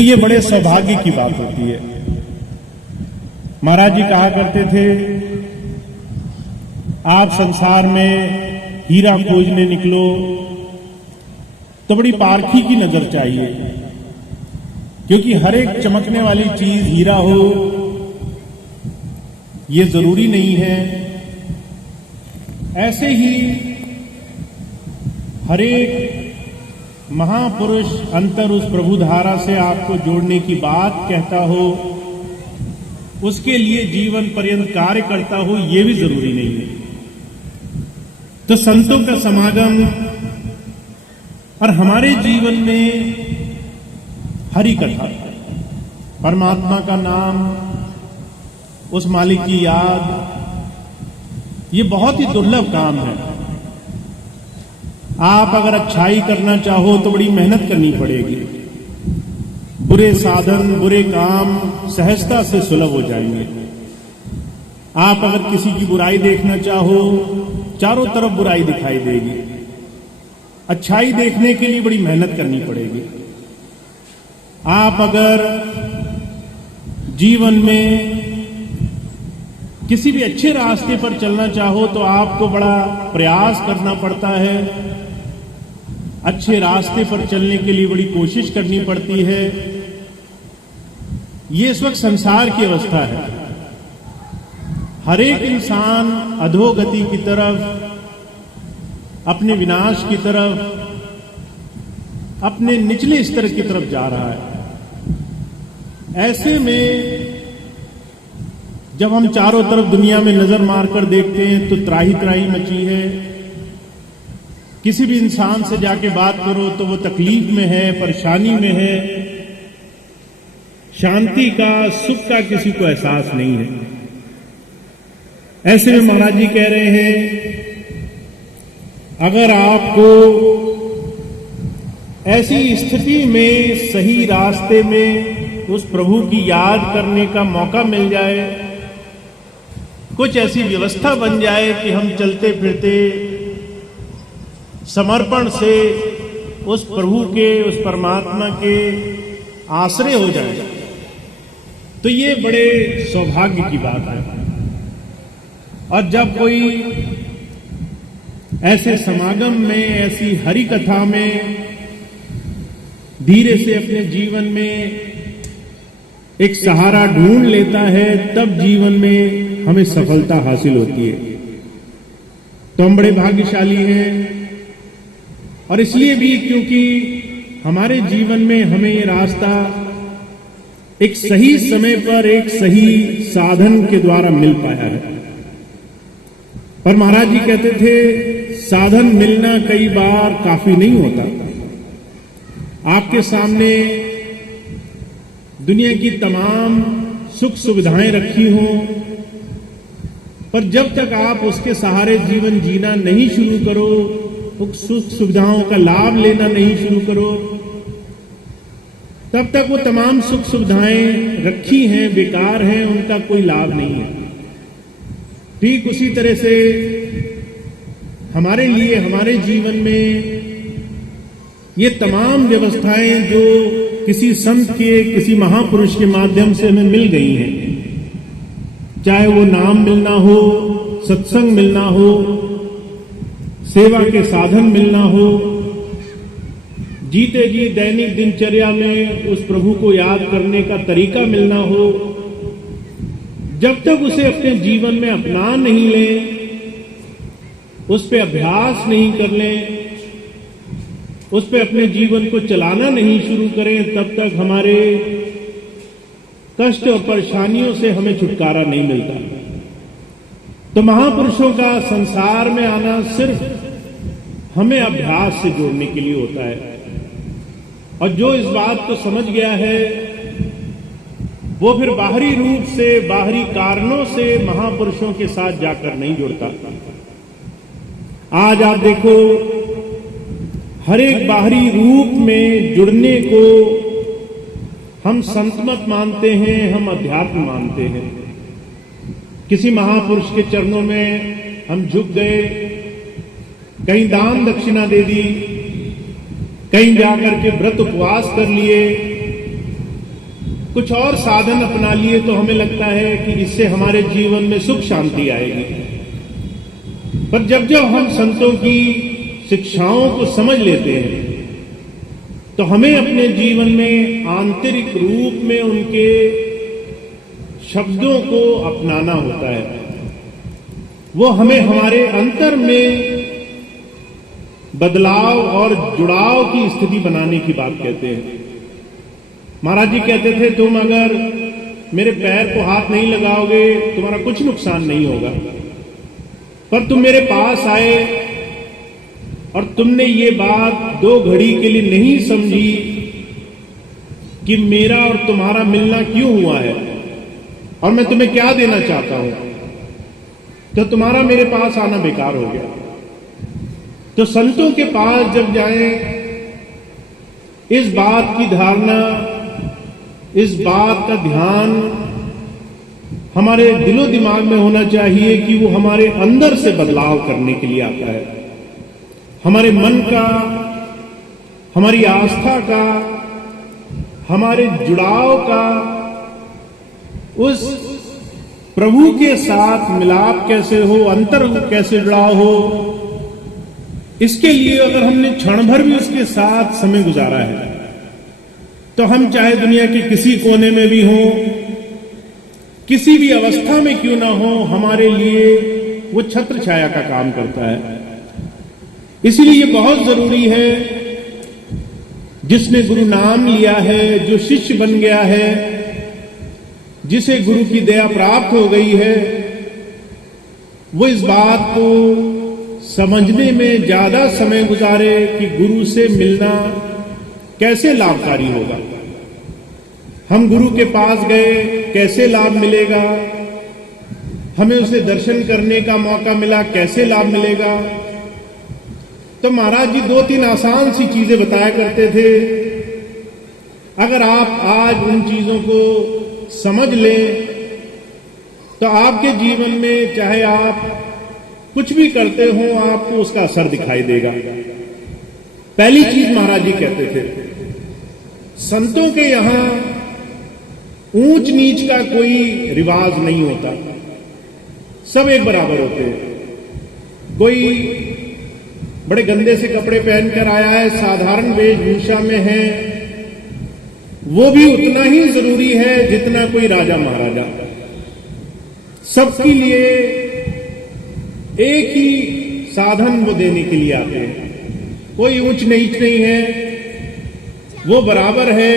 तो ये बड़े सौभाग्य की बात होती है। महाराज जी कहा करते थे, आप संसार में हीरा खोजने निकलो तो बड़ी पारखी की नजर चाहिए, क्योंकि हर एक चमकने वाली चीज हीरा हो ये जरूरी नहीं है। ऐसे ही हर एक महापुरुष अंतर उस प्रभु धारा से आपको जोड़ने की बात कहता हो, उसके लिए जीवन पर्यंत कार्य करता हो, ये भी जरूरी नहीं है। तो संतों का समागम और हमारे जीवन में हरि कथा, परमात्मा का नाम, उस मालिक की याद, ये बहुत ही दुर्लभ काम है। आप अगर अच्छाई करना चाहो तो बड़ी मेहनत करनी पड़ेगी। बुरे साधन, बुरे काम सहजता से सुलभ हो जाएंगे। आप अगर किसी की बुराई देखना चाहो, चारों तरफ बुराई दिखाई देगी। अच्छाई देखने के लिए बड़ी मेहनत करनी पड़ेगी। आप अगर जीवन में किसी भी अच्छे रास्ते पर चलना चाहो तो आपको बड़ा प्रयास करना पड़ता है। अच्छे रास्ते पर चलने के लिए बड़ी कोशिश करनी पड़ती है। ये इस वक्त संसार की अवस्था है। हर एक इंसान अधोगति की तरफ, अपने विनाश की तरफ, अपने निचले स्तर की तरफ जा रहा है। ऐसे में जब हम चारों तरफ दुनिया में नजर मारकर देखते हैं तो त्राही त्राही मची है। किसी भी इंसान से जाके बात करो तो वो तकलीफ में है, परेशानी में है, शांति का, सुख का किसी को एहसास नहीं है। ऐसे में महाराज जी कह रहे हैं, अगर आपको ऐसी स्थिति में सही रास्ते में उस प्रभु की याद करने का मौका मिल जाए, कुछ ऐसी व्यवस्था बन जाए कि हम चलते फिरते समर्पण से उस प्रभु के, उस परमात्मा के आश्रय हो जाए, तो ये बड़े सौभाग्य की बात है। और जब कोई ऐसे समागम में, ऐसी हरि कथा में धीरे से अपने जीवन में एक सहारा ढूंढ लेता है, तब जीवन में हमें सफलता हासिल होती है। तो हम बड़े भाग्यशाली हैं। और इसलिए भी क्योंकि हमारे जीवन में हमें ये रास्ता एक सही समय पर, एक सही साधन के द्वारा मिल पाया है। पर महाराज जी कहते थे, साधन मिलना कई बार काफी नहीं होता। आपके सामने दुनिया की तमाम सुख सुविधाएं रखी हों, पर जब तक आप उसके सहारे जीवन जीना नहीं शुरू करो, उस सुख सुविधाओं का लाभ लेना नहीं शुरू करो, तब तक वो तमाम सुख सुविधाएं रखी हैं, बेकार हैं, उनका कोई लाभ नहीं है। ठीक उसी तरह से हमारे लिए, हमारे जीवन में ये तमाम व्यवस्थाएं जो किसी संत के, किसी महापुरुष के माध्यम से हमें मिल गई हैं, चाहे वो नाम मिलना हो, सत्संग मिलना हो, सेवा के साधन मिलना हो, जीते जी दैनिक दिनचर्या में उस प्रभु को याद करने का तरीका मिलना हो, जब तक उसे अपने जीवन में अपना नहीं लें, उस पे अभ्यास नहीं कर लें, उस पे अपने जीवन को चलाना नहीं शुरू करें, तब तक हमारे कष्ट और परेशानियों से हमें छुटकारा नहीं मिलता। तो महापुरुषों का संसार में आना सिर्फ हमें अभ्यास से जोड़ने के लिए होता है। और जो इस बात को समझ गया है, वो फिर बाहरी रूप से, बाहरी कारणों से महापुरुषों के साथ जाकर नहीं जुड़ता। आज आप देखो, हर एक बाहरी रूप में जुड़ने को हम संतमत मानते हैं, हम अध्यात्म मानते हैं। किसी महापुरुष के चरणों में हम झुक गए, कहीं दान दक्षिणा दे दी, कहीं जाकर के व्रत उपवास कर लिए, कुछ और साधन अपना लिए तो हमें लगता है कि इससे हमारे जीवन में सुख शांति आएगी। पर जब जब हम संतों की शिक्षाओं को समझ लेते हैं तो हमें अपने जीवन में आंतरिक रूप में उनके शब्दों को अपनाना होता है। वो हमें हमारे अंतर में बदलाव और जुड़ाव की स्थिति बनाने की बात कहते हैं। महाराज जी कहते थे, तुम अगर मेरे पैर को हाथ नहीं लगाओगे तुम्हारा कुछ नुकसान नहीं होगा, पर तुम मेरे पास आए और तुमने ये बात 2 घड़ी के लिए नहीं समझी कि मेरा और तुम्हारा मिलना क्यों हुआ है और मैं तुम्हें क्या देना चाहता हूं, तो तुम्हारा मेरे पास आना बेकार हो गया। तो संतों के पास जब जाएं, इस बात की धारणा, इस बात का ध्यान हमारे दिलो दिमाग में होना चाहिए कि वो हमारे अंदर से बदलाव करने के लिए आता है। हमारे मन का, हमारी आस्था का, हमारे जुड़ाव का उस प्रभु के साथ मिलाप कैसे हो, अंतर कैसे जुड़ा हो, इसके लिए अगर हमने क्षण भर भी उसके साथ समय गुजारा है तो हम चाहे दुनिया के किसी कोने में भी हों, किसी भी अवस्था में क्यों ना हो, हमारे लिए वो छत्र छाया का काम करता है। इसलिए ये बहुत जरूरी है, जिसने गुरु नाम लिया है, जो शिष्य बन गया है, जिसे गुरु की दया प्राप्त हो गई है, वो इस बात को समझने में ज्यादा समय गुजारे कि गुरु से मिलना कैसे लाभकारी होगा। हम गुरु के पास गए, कैसे लाभ मिलेगा, हमें उसे दर्शन करने का मौका मिला, कैसे लाभ मिलेगा। तो महाराज जी 2-3 आसान सी चीजें बताया करते थे। अगर आप आज उन चीजों को समझ लें तो आपके जीवन में चाहे आप कुछ भी करते हो, आपको उसका असर दिखाई देगा। पहली चीज महाराज जी कहते थे, संतों के यहां ऊंच नीच का कोई रिवाज नहीं होता, सब एक बराबर होते हैं। कोई बड़े गंदे से कपड़े पहनकर आया है, साधारण वेशभूषा में है, वो भी उतना ही जरूरी है जितना कोई राजा महाराजा। सबके लिए एक ही साधन वो देने के लिए आते हैं, कोई ऊंच नीच नहीं है, वो बराबर है।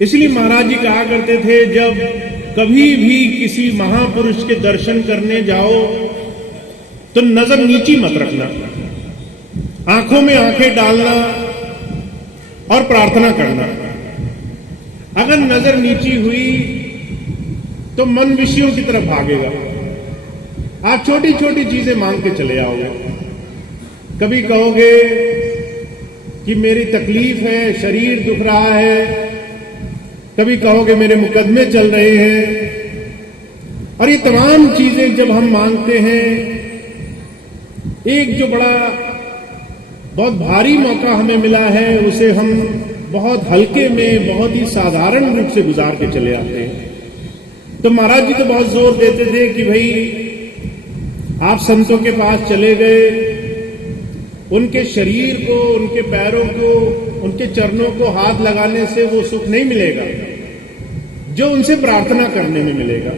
इसलिए महाराज जी कहा करते थे, जब कभी भी किसी महापुरुष के दर्शन करने जाओ तो नजर नीची मत रखना, आंखों में आंखें डालना और प्रार्थना करना। अगर नजर नीची हुई तो मन विषयों की तरफ भागेगा, आप छोटी छोटी चीजें मांग के चले आओगे। कभी कहोगे कि मेरी तकलीफ है, शरीर दुख रहा है, कभी कहोगे मेरे मुकदमे चल रहे हैं। और ये तमाम चीजें जब हम मांगते हैं, एक जो बड़ा बहुत भारी मौका हमें मिला है, उसे हम बहुत हल्के में, बहुत ही साधारण रूप से गुजार के चले आते हैं। तो महाराज जी तो बहुत जोर देते थे कि भाई आप संतों के पास चले गए, उनके शरीर को, उनके पैरों को, उनके चरणों को हाथ लगाने से वो सुख नहीं मिलेगा जो उनसे प्रार्थना करने में मिलेगा।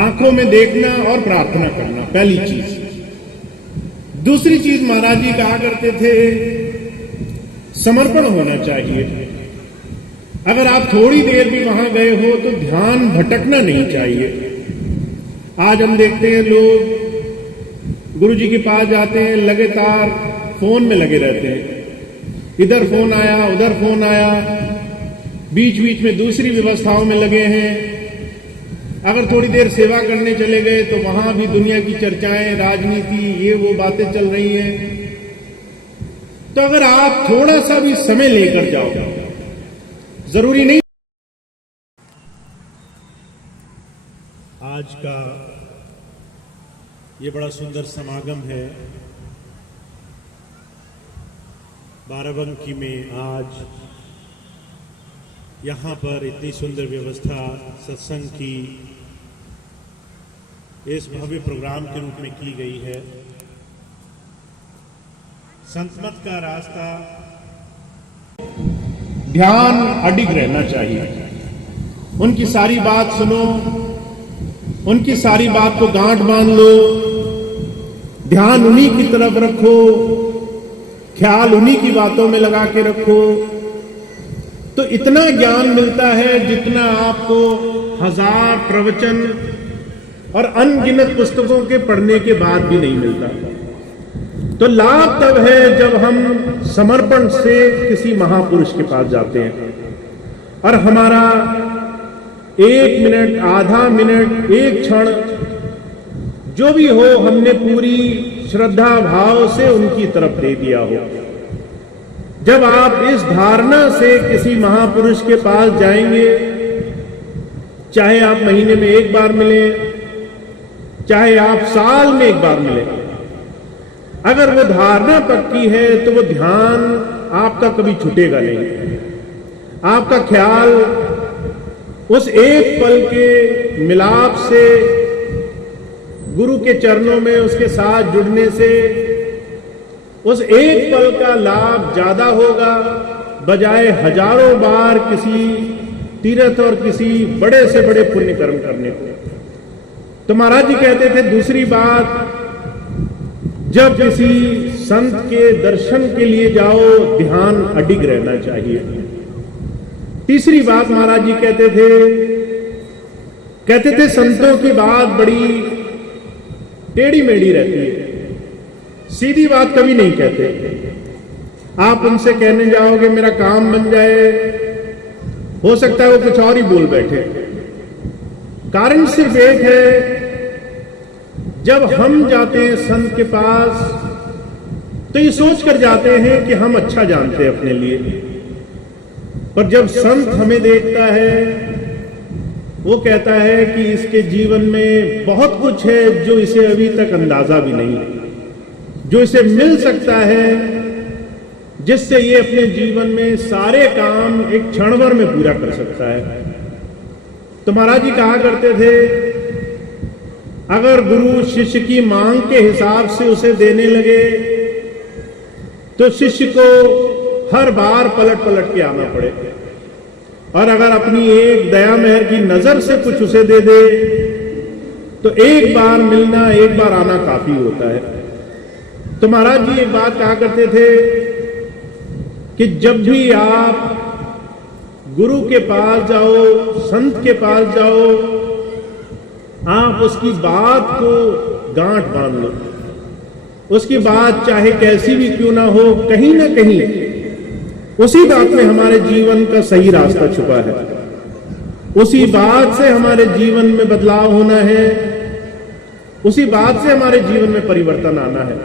आंखों में देखना और प्रार्थना करना पहली चीज। दूसरी चीज महाराज जी कहा करते थे, समर्पण होना चाहिए। अगर आप थोड़ी देर भी वहां गए हो तो ध्यान भटकना नहीं चाहिए। आज हम देखते हैं लोग गुरु जी के पास जाते हैं, लगातार फोन में लगे रहते हैं, इधर फोन आया, उधर फोन आया, बीच बीच में दूसरी व्यवस्थाओं में लगे हैं। अगर थोड़ी देर सेवा करने चले गए तो वहां भी दुनिया की चर्चाएं, राजनीति, ये वो बातें चल रही हैं। तो अगर आप थोड़ा सा भी समय लेकर जाओ, जरूरी नहीं आज का ये बड़ा सुंदर समागम है बाराबंकी में। आज यहाँ पर इतनी सुंदर व्यवस्था सत्संग की इस भव्य प्रोग्राम के रूप में की गई है। संतमत का रास्ता ध्यान अडिग रहना चाहिए। उनकी सारी बात सुनो, उनकी सारी बात को गांठ बांध लो, ध्यान उन्हीं की तरफ रखो, ख्याल उन्हीं की बातों में लगा के रखो, तो इतना ज्ञान मिलता है जितना आपको 1000 प्रवचन और अनगिनत पुस्तकों के पढ़ने के बाद भी नहीं मिलता। तो लाभ तब है जब हम समर्पण से किसी महापुरुष के पास जाते हैं और हमारा 1 मिनट, आधा मिनट, 1 क्षण जो भी हो, हमने पूरी श्रद्धा भाव से उनकी तरफ दे दिया हो। जब आप इस धारणा से किसी महापुरुष के पास जाएंगे, चाहे आप महीने में 1 बार मिले, चाहे आप साल में 1 बार मिले, अगर वो धारणा पक्की है तो वो ध्यान आपका कभी छूटेगा नहीं। आपका ख्याल उस एक पल के मिलाप से, गुरु के चरणों में उसके साथ जुड़ने से, उस एक पल का लाभ ज्यादा होगा बजाय हजारों बार किसी तीर्थ और किसी बड़े से बड़े पुण्य कर्म करने को। तो महाराज जी कहते थे, दूसरी बात, जब किसी संत के दर्शन के लिए जाओ, ध्यान अडिग रहना चाहिए। तीसरी बात महाराज जी कहते थे संतों की बात बड़ी टेढ़ी मेढ़ी रहती है, सीधी बात कभी नहीं कहते। आप उनसे कहने जाओगे मेरा काम बन जाए, हो सकता है वो कुछ और ही बोल बैठे। कारण सिर्फ एक है, जब हम जाते हैं संत के पास तो ये सोच कर जाते हैं कि हम अच्छा जानते हैं अपने लिए, पर जब संत हमें देखता है वो कहता है कि इसके जीवन में बहुत कुछ है जो इसे अभी तक अंदाजा भी नहीं, जो इसे मिल सकता है, जिससे ये अपने जीवन में सारे काम एक क्षण भर में पूरा कर सकता है। तो महाराज जी कहा करते थे, अगर गुरु शिष्य की मांग के हिसाब से उसे देने लगे तो शिष्य को हर बार पलट पलट के आना पड़े, और अगर अपनी एक दया मेहर की नजर से कुछ उसे दे दे तो एक बार मिलना, एक बार आना काफी होता है। तो महाराज जी एक बात कहा करते थे कि जब भी आप गुरु के पास जाओ, संत के पास जाओ, आप उसकी बात को गांठ बांध लो। उसकी बात चाहे कैसी भी क्यों ना हो, कहीं ना कहीं उसी बात में हमारे जीवन का सही रास्ता छुपा है। उसी बात से हमारे जीवन में बदलाव होना है, उसी बात से हमारे जीवन में परिवर्तन आना है।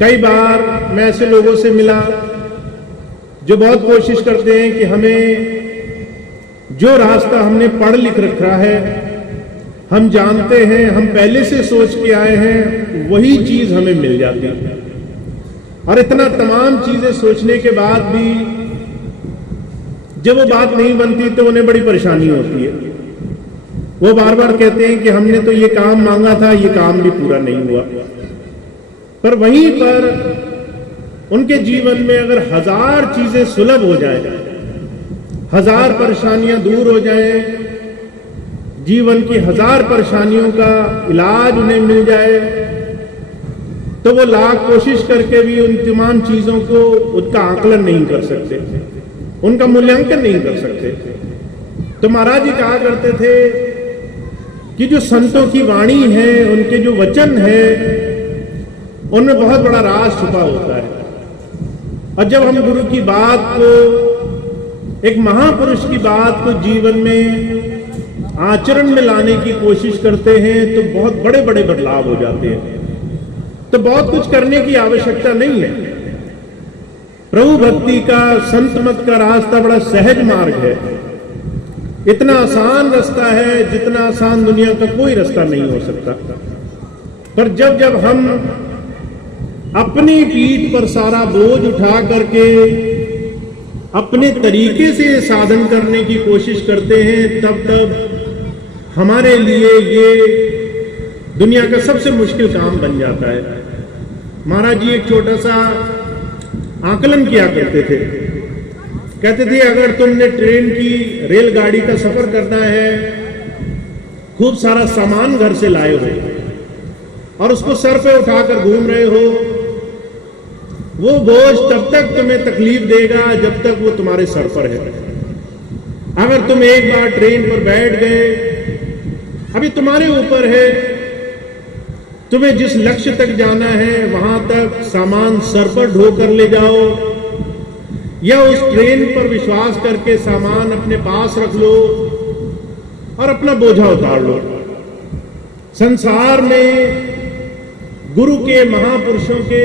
कई बार मैं ऐसे लोगों से मिला जो बहुत कोशिश करते हैं कि हमें जो रास्ता हमने पढ़ लिख रखा है, हम जानते हैं, हम पहले से सोच के आए हैं, वही चीज हमें मिल जाती है। और इतना तमाम चीजें सोचने के बाद भी जब वो बात नहीं बनती तो उन्हें बड़ी परेशानी होती है। वो बार बार कहते हैं कि हमने तो ये काम मांगा था, ये काम भी पूरा नहीं हुआ। पर वहीं पर उनके जीवन में अगर 1000 चीजें सुलभ हो जाए, 1000 परेशानियां दूर हो जाए, जीवन की 1000 परेशानियों का इलाज उन्हें मिल जाए, तो वो लाख कोशिश करके भी उन तमाम चीजों को उसका आकलन नहीं कर सकते, उनका मूल्यांकन नहीं कर सकते। तो महाराज जी कहा करते थे कि जो संतों की वाणी है, उनके जो वचन है, उनमें बहुत बड़ा राज छुपा होता है। और जब हम गुरु की बात को, एक महापुरुष की बात को जीवन में आचरण में लाने की कोशिश करते हैं तो बहुत बड़े बड़े बदलाव हो जाते हैं। तो बहुत कुछ करने की आवश्यकता नहीं है। प्रभु भक्ति का, संत मत का रास्ता बड़ा सहज मार्ग है। इतना आसान रास्ता है जितना आसान दुनिया का कोई रास्ता नहीं हो सकता। पर जब जब हम अपनी पीठ पर सारा बोझ उठा करके अपने तरीके से साधन करने की कोशिश करते हैं, तब हमारे लिए ये दुनिया का सबसे मुश्किल काम बन जाता है। महाराज जी एक छोटा सा आकलन किया करते थे। कहते थे अगर तुमने ट्रेन की, रेलगाड़ी का सफर करना है, खूब सारा सामान घर से लाए हो और उसको सर पे उठाकर घूम रहे हो, वो बोझ तब तक तुम्हें तकलीफ देगा जब तक वो तुम्हारे सर पर है। अगर तुम एक बार ट्रेन पर बैठ गए, अभी तुम्हारे ऊपर है, तुम्हें जिस लक्ष्य तक जाना है वहां तक सामान सर पर ढोकर ले जाओ, या उस ट्रेन पर विश्वास करके सामान अपने पास रख लो और अपना बोझा उतार लो। संसार में गुरु के, महापुरुषों के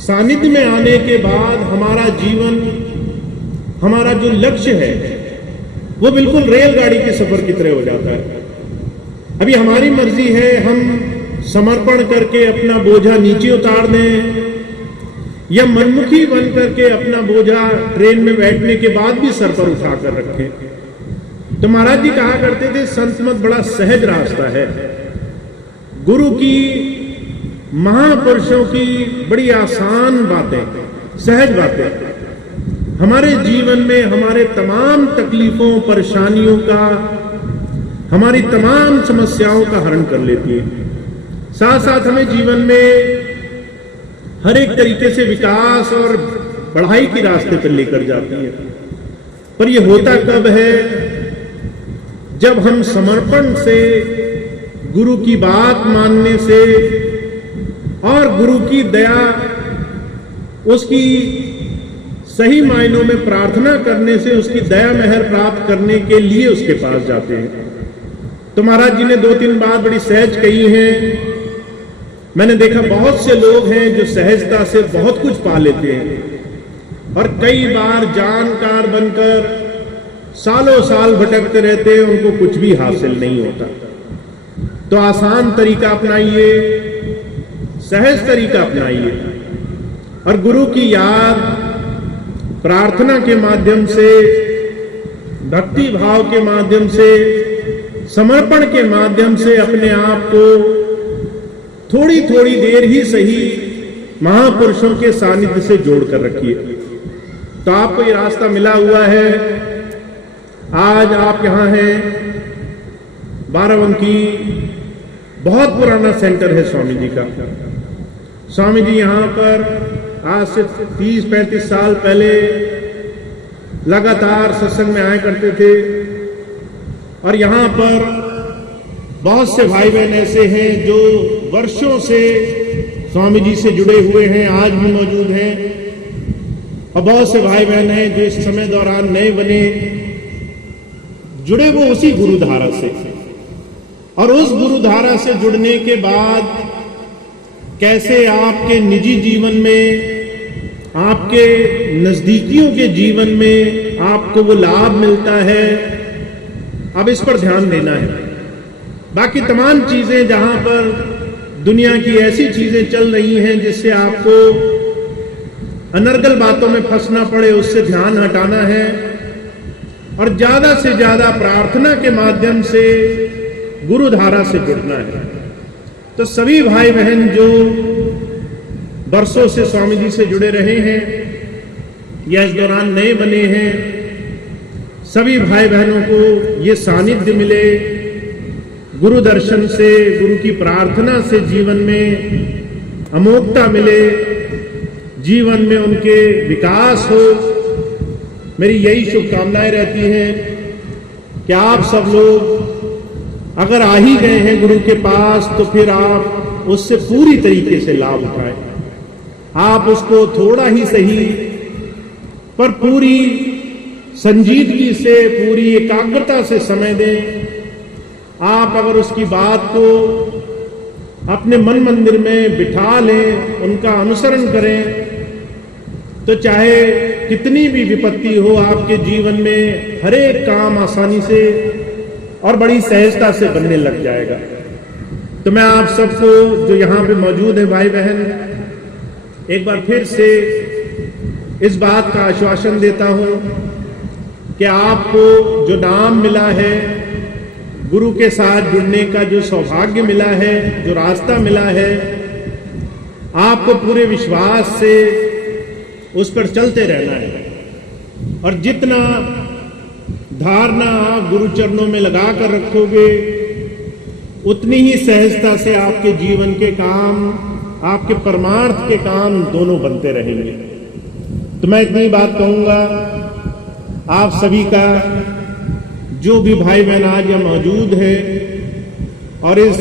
सानिध्य में आने के बाद हमारा जीवन, हमारा जो लक्ष्य है वो बिल्कुल रेलगाड़ी के सफर की तरह हो जाता है। अभी हमारी मर्जी है, हम समर्पण करके अपना बोझा नीचे उतार दें या मनमुखी बन करके अपना बोझा ट्रेन में बैठने के बाद भी सर पर उठाकर रखें। तो महाराज जी कहा करते थे संत मत बड़ा सहज रास्ता है। गुरु की, महापुरुषों की बड़ी आसान बातें, सहज बातें हमारे जीवन में हमारे तमाम तकलीफों, परेशानियों का, हमारी तमाम समस्याओं का हरण कर लेती है। साथ साथ हमें जीवन में हर एक तरीके से विकास और बढ़ाई के रास्ते पर लेकर जाती है। पर यह होता कब है? जब हम समर्पण से, गुरु की बात मानने से और गुरु की दया, उसकी सही मायनों में प्रार्थना करने से उसकी दया मेहर प्राप्त करने के लिए उसके पास जाते हैं। तो महाराज जी ने 2-3 बात बड़ी सहज कही हैं। मैंने देखा बहुत से लोग हैं जो सहजता से बहुत कुछ पा लेते हैं और कई बार जानकार बनकर सालों साल भटकते रहते हैं, उनको कुछ भी हासिल नहीं होता। तो आसान तरीका अपनाइए, सहज तरीका अपनाइए और गुरु की याद, प्रार्थना के माध्यम से, भक्ति भाव के माध्यम से, समर्पण के माध्यम से अपने आप को थोड़ी थोड़ी देर ही सही महापुरुषों के सानिध्य से जोड़कर रखिए। तो आपको ये रास्ता मिला हुआ है। आज आप यहां हैं, बाराबंकी बहुत पुराना सेंटर है स्वामी जी का। स्वामी जी यहां पर आज से 30-35 साल पहले लगातार सत्संग में आया करते थे और यहां पर बहुत से भाई बहन ऐसे हैं जो वर्षों से स्वामी जी से जुड़े हुए हैं, आज भी मौजूद हैं। और बहुत से भाई बहन हैं जो इस समय दौरान नए बने, जुड़े वो उसी गुरुधारा से। और उस गुरुधारा से जुड़ने के बाद कैसे आपके निजी जीवन में, आपके नजदीकियों के जीवन में आपको वो लाभ मिलता है, अब इस पर ध्यान देना है। बाकी तमाम चीजें जहां पर दुनिया की ऐसी चीजें चल रही हैं जिससे आपको अनर्गल बातों में फंसना पड़े, उससे ध्यान हटाना है और ज्यादा से ज्यादा प्रार्थना के माध्यम से गुरुधारा से जुड़ना है। तो सभी भाई बहन जो वर्षों से स्वामी जी से जुड़े रहे हैं या इस दौरान नए बने हैं, सभी भाई बहनों को ये सानिध्य मिले, गुरु दर्शन से, गुरु की प्रार्थना से जीवन में अमोघता मिले, जीवन में उनके विकास हो। मेरी यही शुभकामनाएं रहती हैं कि आप सब लोग अगर आ ही गए हैं गुरु के पास तो फिर आप उससे पूरी तरीके से लाभ उठाएं। आप उसको थोड़ा ही सही पर पूरी संजीदगी से, पूरी एकाग्रता से समय दें। आप अगर उसकी बात को अपने मन मंदिर में बिठा लें, उनका अनुसरण करें, तो चाहे कितनी भी विपत्ति हो आपके जीवन में, हर एक काम आसानी से और बड़ी सहजता से बनने लग जाएगा। तो मैं आप सबको जो यहां पे मौजूद है भाई बहन, एक बार फिर से इस बात का आश्वासन देता हूं कि आपको जो नाम मिला है, गुरु के साथ जुड़ने का जो सौभाग्य मिला है, जो रास्ता मिला है, आपको पूरे विश्वास से उस पर चलते रहना है। और जितना धारणा आप गुरु चरणों में लगा कर रखोगे, उतनी ही सहजता से आपके जीवन के काम, आपके परमार्थ के काम दोनों बनते रहेंगे। तो मैं इतनी बात कहूंगा, आप सभी का, जो भी भाई बहन आज यहाँ मौजूद है और इस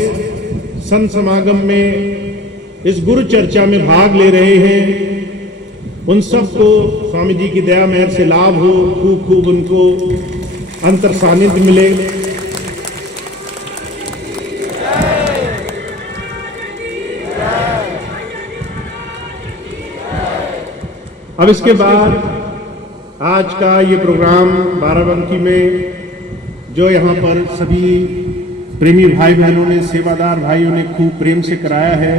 संत समागम में, इस गुरु चर्चा में भाग ले रहे हैं, उन सबको स्वामी जी की दया मेहर से लाभ हो, खूब खूब उनको अंतर सानिध्य मिले। अब इसके बाद आज का ये प्रोग्राम बाराबंकी में जो यहाँ पर सभी प्रेमी भाई बहनों ने, सेवादार भाइयों ने खूब प्रेम से कराया है,